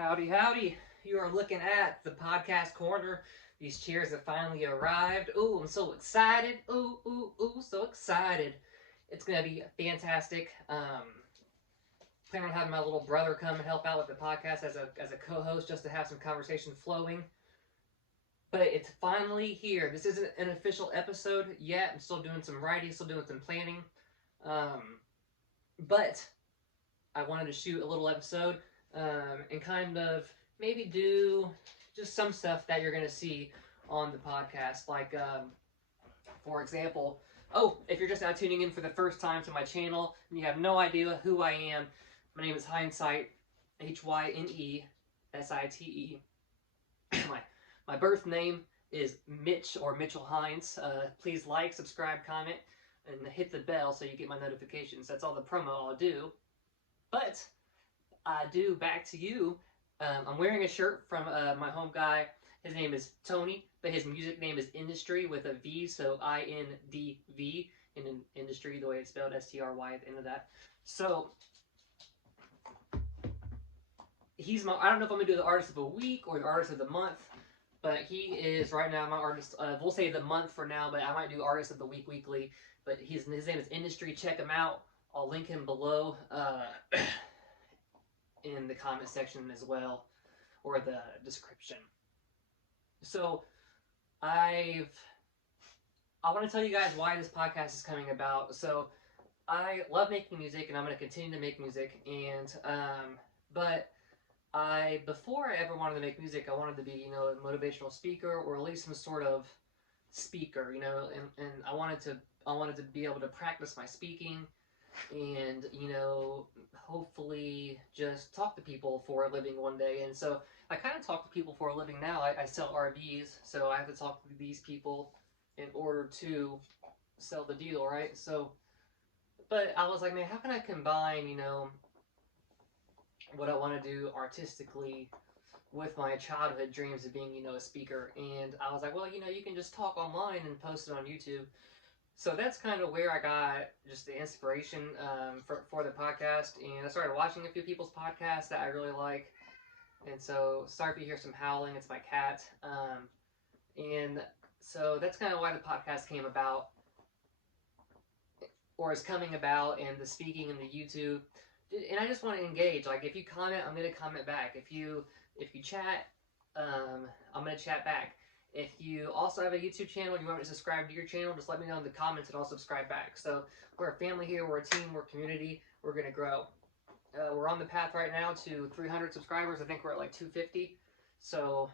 Howdy, howdy. You are looking at the podcast corner. These chairs have finally arrived. Ooh, I'm so excited. Ooh, so excited. It's going to be fantastic. Plan on having my little brother come and help out with the podcast as a co-host just to have some conversation flowing. But it's finally here. This isn't an official episode yet. I'm still doing some writing, still doing some planning. But I wanted to shoot a little episode and kind of maybe do just some stuff that you're going to see on the podcast. Like, for example, if you're just now tuning in for the first time to my channel and you have no idea who I am, my name is Hynesite, Hynesite. My birth name is Mitch or Mitchell Hines. Please like, subscribe, comment, and hit the bell so you get my notifications. That's all the promo I'll do. But I do back to you. I'm wearing a shirt from my home guy. His name is Tony, but his music name is Industry with a V, so INDV in Industry, the way it's spelled, STRY at the end of that. So he's I don't know if I'm gonna do the artist of the week or the artist of the month, but he is right now my artist. We'll say the month for now, but I might do artist of the week weekly. But his name is Industry. Check him out. I'll link him below in the comment section as well, or the description. So I want to tell you guys why this podcast is coming about. So I love making music, and I'm going to continue to make music. And but before I ever wanted to make music, I wanted to be, a motivational speaker, or at least some sort of speaker, and I wanted to be able to practice my speaking, and hopefully just talk to people for a living one day. And so I kind of talk to people for a living now. I sell RVs, so I have to talk to these people in order to sell the deal, right? So, but I was like, man, how can I combine, what I want to do artistically with my childhood dreams of being, a speaker? And I was like, well, you can just talk online and post it on YouTube. So that's kind of where I got just the inspiration for the podcast. And I started watching a few people's podcasts that I really like. And so, sorry if you hear some howling, it's my cat. And so that's kind of why the podcast came about, or is coming about, and the speaking and the YouTube. And I just want to engage. Like, if you comment, I'm going to comment back. If you chat, I'm going to chat back. If you also have a YouTube channel and you want me to subscribe to your channel, just let me know in the comments and I'll subscribe back. So we're a family here, we're a team, we're a community, we're going to grow. We're on the path right now to 300 subscribers. I think we're at like 250. So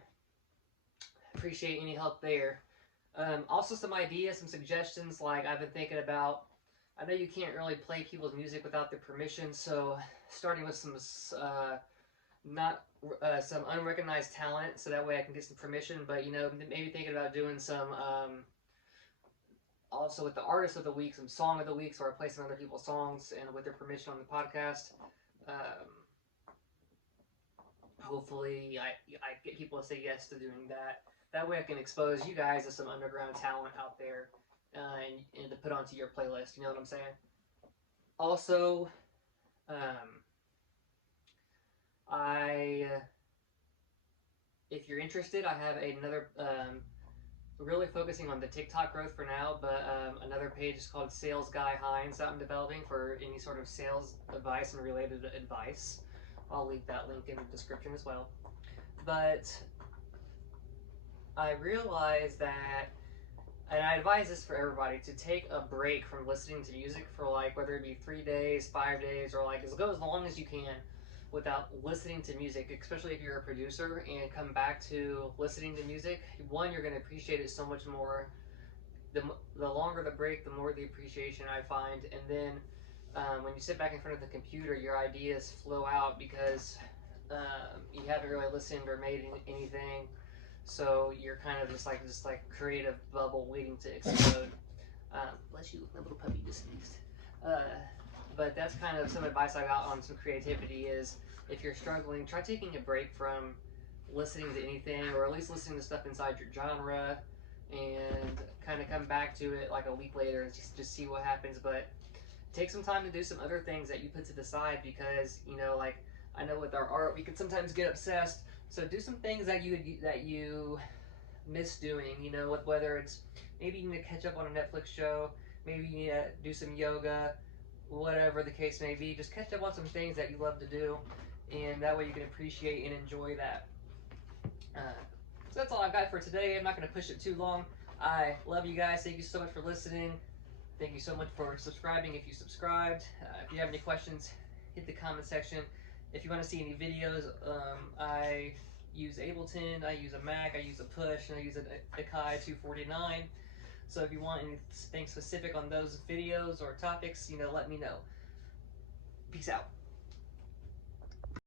appreciate any help there. Also some ideas, some suggestions, like I've been thinking about. I know you can't really play people's music without their permission, so starting with some some unrecognized talent, so that way I can get some permission. But maybe thinking about doing some also with the artist of the week, some song of the week, so I play some other people's songs and with their permission on the podcast. Hopefully I get people to say yes to doing that. That way I can expose you guys to some underground talent out there, and to put onto your playlist. You know what I'm saying? Also, if you're interested, I have another, really focusing on the TikTok growth for now, but another page is called Sales Guy Hines that I'm developing for any sort of sales advice and related advice. I'll leave that link in the description as well. But I realized that, and I advise this for everybody, to take a break from listening to music for, like, whether it be 3 days, 5 days, or like go as long as you can without listening to music, especially if you're a producer, and come back to listening to music. One, you're going to appreciate it so much more. The longer the break, the more the appreciation I find. And then when you sit back in front of the computer, your ideas flow out because you haven't really listened or made anything. So you're kind of just like creative bubble waiting to explode. Bless you, my little puppy just sneezed. But that's kind of some advice I got on some creativity is, if you're struggling, try taking a break from listening to anything, or at least listening to stuff inside your genre, and kind of come back to it like a week later and just see what happens. But take some time to do some other things that you put to the side, because, like, I know with our art we can sometimes get obsessed. So do some things that you miss doing. You know, whether it's maybe you need to catch up on a Netflix show, maybe you need to do some yoga, whatever the case may be. Just catch up on some things that you love to do, and that way you can appreciate and enjoy that. Uh, so that's all I've got for today. I'm not going to push it too long. I love you guys. Thank you so much for listening. Thank you so much for subscribing if you subscribed. If you have any questions, hit the comment section. If you want to see any videos, I use Ableton, I use a Mac, I use a Push, and I use a Akai 249. So if you want anything specific on those videos or topics, let me know. Peace out.